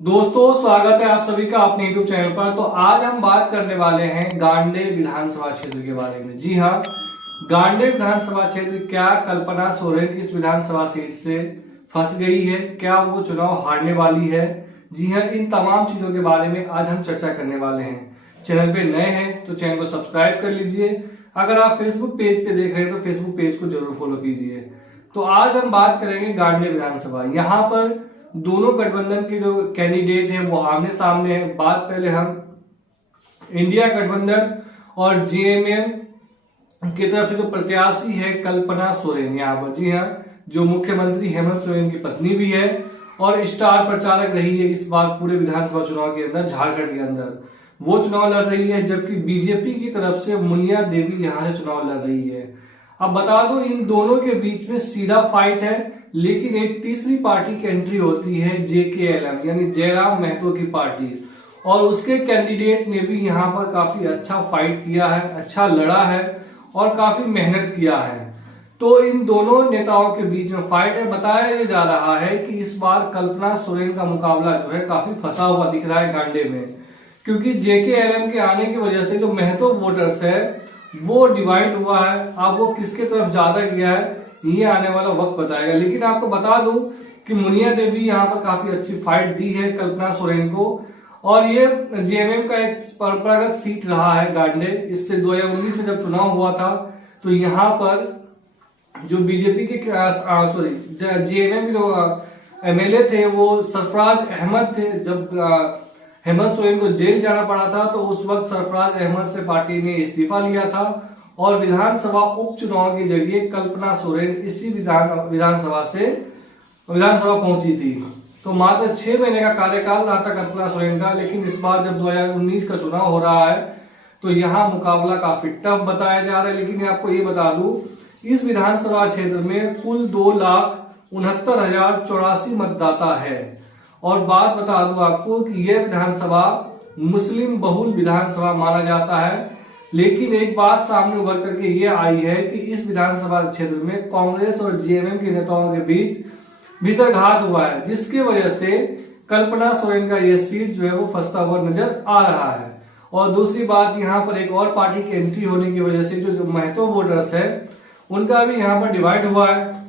दोस्तों, स्वागत है आप सभी का अपने यूट्यूब चैनल पर। तो आज हम बात करने वाले हैं गांडेय विधानसभा क्षेत्र के बारे में। जी हाँ, गांडेय विधानसभा क्षेत्र, क्या कल्पना सोरेन इस विधानसभा सीट से फंस गई है? क्या वो चुनाव हारने वाली है? जी हाँ, इन तमाम चीजों के बारे में आज हम चर्चा करने वाले हैं। चैनल पे नए हैं तो चैनल को सब्सक्राइब कर लीजिए। अगर आप फेसबुक पेज पे देख रहे हैं तो फेसबुक पेज को जरूर फॉलो कीजिए। तो आज हम बात करेंगे गांडेय विधानसभा। यहाँ पर दोनों गठबंधन के जो कैंडिडेट हैं वो आमने सामने हैं। बात पहले हम इंडिया गठबंधन और जेएमएम की तरफ से जो प्रत्याशी है कल्पना सोरेन, यहाँ पर जी हाँ, जो मुख्यमंत्री हेमंत सोरेन की पत्नी भी है और स्टार प्रचारक रही है इस बार पूरे विधानसभा चुनाव के अंदर। झारखंड के अंदर वो चुनाव लड़ रही है, जबकि बीजेपी की तरफ से मुनिया देवी यहाँ से चुनाव लड़ रही है। अब बता दो, इन दोनों के बीच में सीधा फाइट है, लेकिन एक तीसरी पार्टी की एंट्री होती है JKLM यानी जयराम महतो की पार्टी, और उसके कैंडिडेट ने भी यहाँ पर काफी अच्छा फाइट किया है, अच्छा लड़ा है और काफी मेहनत किया है। तो इन दोनों नेताओं के बीच में फाइट है। बताया जा रहा है कि इस बार कल्पना सोरेन का मुकाबला जो है काफी फंसा हुआ दिख रहा है गांडे में, क्योंकि JKLM के आने की वजह से जो महतो वोटर्स है वो डिवाइड हुआ है। अब वो किसके तरफ ज्यादा गया है ये आने वाला वक्त बताएगा। लेकिन आपको बता दूं कि मुनिया देवी यहाँ पर काफी अच्छी फाइट दी है कल्पना सोरेन को, और ये जेएमएम का एक परंपरागत सीट रहा है गांडे। इससे 2019 में जब चुनाव हुआ था तो यहाँ पर जो बीजेपी के जेएमएम जो MLA थे वो सरफराज अहमद थे। जब हेमंत सोरेन को जेल जाना पड़ा था तो उस वक्त सरफराज अहमद से पार्टी ने इस्तीफा लिया था और विधानसभा उपचुनाव के जरिए कल्पना सोरेन इसी विधानसभा पहुंची थी। तो मात्र 6 महीने का कार्यकाल रहा था कल्पना सोरेन का। लेकिन इस बार जब 2019 का चुनाव हो रहा है तो यहाँ मुकाबला काफी टफ बताया जा रहा है। लेकिन आपको ये बता दूं, इस विधानसभा क्षेत्र में कुल 2,69,084 मतदाता है। और बात बता दूं आपको कि यह विधानसभा मुस्लिम बहुल विधानसभा माना जाता है। लेकिन एक बात सामने उभर करके ये आई है कि इस विधानसभा क्षेत्र में कांग्रेस और जेएमएम के नेताओं के बीच भीतरघात हुआ है, जिसकी वजह से कल्पना सोरेन का यह सीट जो है वो फंसता हुआ नजर आ रहा है। और दूसरी बात, यहाँ पर एक और पार्टी की एंट्री होने की वजह से जो महतो वोटर्स है उनका भी यहाँ पर डिवाइड हुआ है।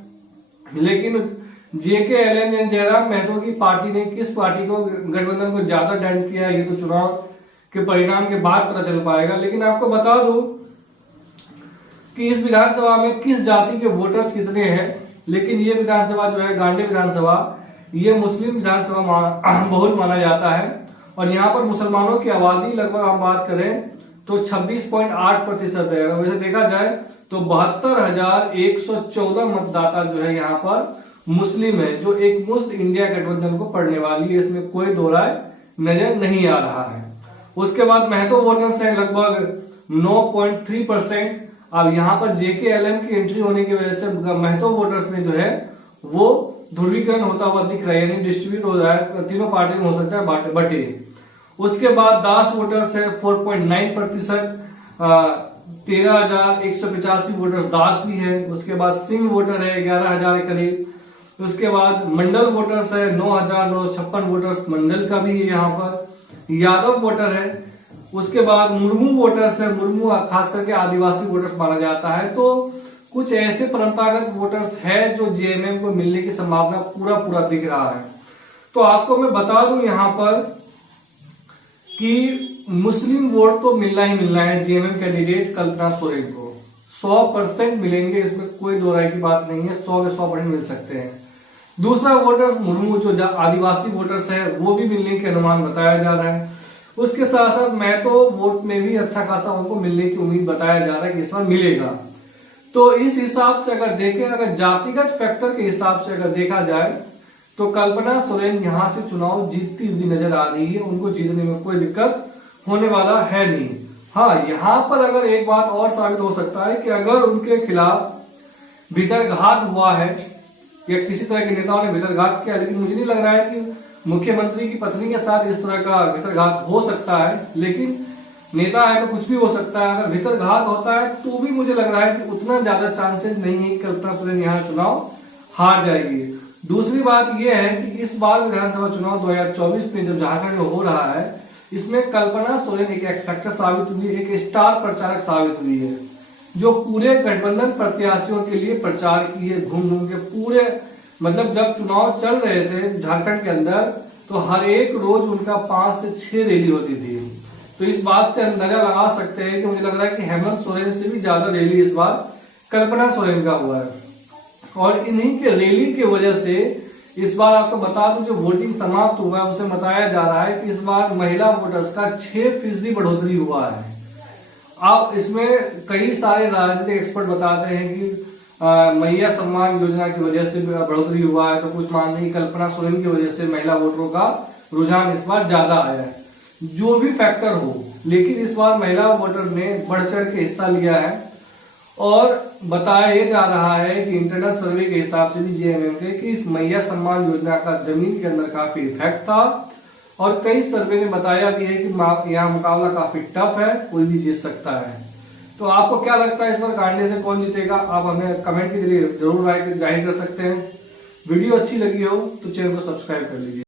लेकिन JKLM यानी जयराम महतो की पार्टी ने किस पार्टी को, गठबंधन को ज्यादा डैम्प किया है ये तो चुनाव के परिणाम के बाद पता चल पाएगा। लेकिन आपको बता दूं कि इस विधानसभा में किस जाति के वोटर्स कितने हैं। लेकिन ये विधानसभा जो है गांडे विधानसभा, ये मुस्लिम विधानसभा बहुल माना जाता है। और यहाँ पर मुसलमानों की आबादी लगभग हम बात करें तो 26.8% है। वैसे देखा जाए तो 72,114 मतदाता जो है यहाँ पर मुस्लिम है, जो एक मुस्त इंडिया गठबंधन को पड़ने वाली है, इसमें कोई दो राय नजर नहीं आ रहा है। उसके बाद महतो वोटर्स है लगभग 9.3%। अब यहाँ पर JKLM की एंट्री होने की वजह से महतो वोटर्स में जो है वो ध्रुवीकरण होता हुआ दिख रहा है, यानी डिस्ट्रीब्यूट हो रहा है, तीनों पार्टी में हो सकता है बटे। उसके बाद दास वोटर्स है 4.9%, 13,185 वोटर्स दास भी है। उसके बाद सिंह वोटर है 11,000 करीब। उसके बाद मंडल वोटर्स है 9,956 वोटर्स मंडल का भी है यहाँ पर। यादव वोटर है। उसके बाद मुर्मू वोटर्स है, मुर्मू खास करके आदिवासी वोटर्स माना जाता है। तो कुछ ऐसे परंपरागत वोटर्स है जो जेएमएम को मिलने की संभावना पूरा दिख रहा है। तो आपको मैं बता दूं यहाँ पर कि मुस्लिम वोट तो मिलना ही मिलना है जेएमएम कैंडिडेट कल्पना सोरेन को, 100% मिलेंगे, इसमें कोई दो राय की बात नहीं है। 100 में 100% मिल सकते हैं। दूसरा वोटर्स मुर्मू जो आदिवासी वोटर्स है वो भी मिलने के अनुमान बताया जा रहा है। उसके साथ साथ महतो वोट में भी अच्छा खासा उनको मिलने की उम्मीद बताया जा रहा है कि इस बार मिलेगा। तो इस हिसाब से अगर देखें, अगर जातिगत फैक्टर के हिसाब से अगर देखा जाए तो कल्पना सोरेन यहाँ से चुनाव जीतती हुई नजर आ रही है। उनको जीतने में कोई दिक्कत होने वाला है नहीं। हाँ, यहाँ पर अगर एक बात और साबित हो सकता है कि अगर उनके खिलाफ भीतरघात हुआ है या किसी तरह के नेताओं ने भीतरघात किया, लेकिन मुझे नहीं लग रहा है कि मुख्यमंत्री की पत्नी के साथ इस तरह का भीतरघात हो सकता है। लेकिन नेता है तो कुछ भी हो सकता है। अगर भीतरघात होता है तो भी मुझे लग रहा है कि उतना ज्यादा चांसेस नहीं है कि कल्पना सोरेन यहाँ चुनाव हार जाएगी। दूसरी बात यह है कि इस बार विधानसभा चुनाव 2024 में जब झारखंड में हो रहा है, इसमें कल्पना सोरेन एक एक्स फैक्टर साबित हुई, एक स्टार प्रचारक साबित हुई है, जो पूरे गठबंधन प्रत्याशियों के लिए प्रचार किए घूम घूम के पूरे, मतलब जब चुनाव चल रहे थे झारखंड के अंदर तो हर एक रोज उनका 5 से 6 रैली होती थी। तो इस बात से अंदाजा लगा सकते हैं कि मुझे लग रहा है कि हेमंत सोरेन से भी ज्यादा रैली इस बार कल्पना सोरेन का हुआ है। और इन्हीं के रैली की वजह से इस बार आपको बता दूं जो वोटिंग समाप्त हुआ है उसे बताया जा रहा है कि इस बार महिला वोटर्स का 6% बढ़ोतरी हुआ है। अब इसमें कई सारे राजनीतिक एक्सपर्ट बताते हैं कि मैया सम्मान योजना की वजह से बढ़ोतरी हुआ है, तो कुछ मान रही कल्पना सोरेन की वजह से महिला वोटरों का रुझान इस बार ज्यादा आया है। जो भी फैक्टर हो, लेकिन इस बार महिला वोटर ने बढ़ चढ़ के हिस्सा लिया है। और बताया जा रहा है कि इंटरनल सर्वे के हिसाब से भी जेएमएम के कि इस मैया सम्मान योजना का जमीन के अंदर काफी इफेक्ट था। और कई सर्वे ने बताया भी है कि यहाँ मुकाबला काफी टफ है, कोई भी जीत सकता है। तो आपको क्या लगता है इस बार गांडे से कौन जीतेगा? आप हमें कमेंट के जरिए जरूर राय जाहिर कर सकते हैं। वीडियो अच्छी लगी हो तो चैनल को सब्सक्राइब कर लीजिए।